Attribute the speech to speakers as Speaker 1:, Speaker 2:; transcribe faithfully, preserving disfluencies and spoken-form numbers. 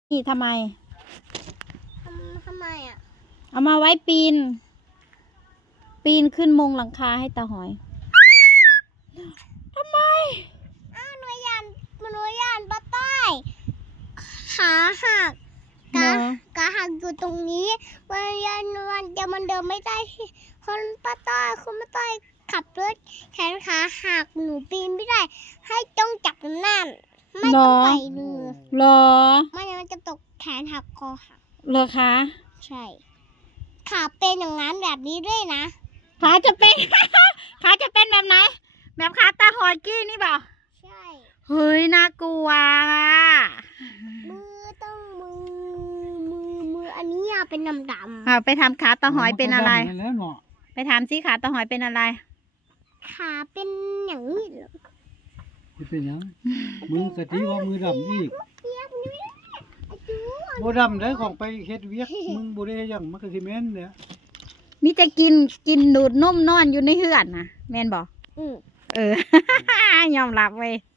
Speaker 1: นี่ทำไม
Speaker 2: ทำทำไมอ่ะ
Speaker 1: เอามาไว้ปีน ปีนขึ้นมุงหลังคาให้ตาหอยทำไม
Speaker 2: อ้าวหนูยันหนูยันป้าต้อยขาหักกา กาหักอยู่ตรงนี้วันยันวันเดียวมันเดินไม่ได้คนป้าต้อยคุณป้าต้อยขับรถแขนขาหักหนูปีนไม่ได้ ให้ต้องจับนั่นไม่ต้องปล่อยมือ
Speaker 1: หรอ
Speaker 2: ไม่งั้นมันจะตกแขนหักคอหัก
Speaker 1: เหรอคะ
Speaker 2: ใช่ขาเป็นอย่างนั้นแบบนี้ด้วยนะ
Speaker 1: ขาจะเป็น ขาจะเป็นแบบไหน แบบขาตาหอยกี้นี่เปล่า
Speaker 2: ใช่
Speaker 1: เฮ้ยน่ากลัวอ่ะ
Speaker 2: มือต้องมือมือมืออันนี้อะเป็นดำดำ
Speaker 1: เอาไปทำขาตาหอยเป็นอะไร
Speaker 3: มันก็ดำแล้วเนาะ
Speaker 1: ไปถามสิขาตาหอยเป็นอะไร
Speaker 2: ขาเป็นอย่างนี้เหรอ
Speaker 3: สิเป็นหยังมือกะทิว่ามือดำอีก
Speaker 2: เทียบนี่ไอ้จู
Speaker 3: บ่ดำได้ของไปเฮ็ดเวียกมึงบ่ได้เฮ็ดหยังมันก็สิแม่นแหละ
Speaker 1: มีจะกินกินดูดนุ่มนอนอยู่ในเฮือนนะแม่นบอก
Speaker 2: อืม
Speaker 1: เออ ยอมรับเว้ย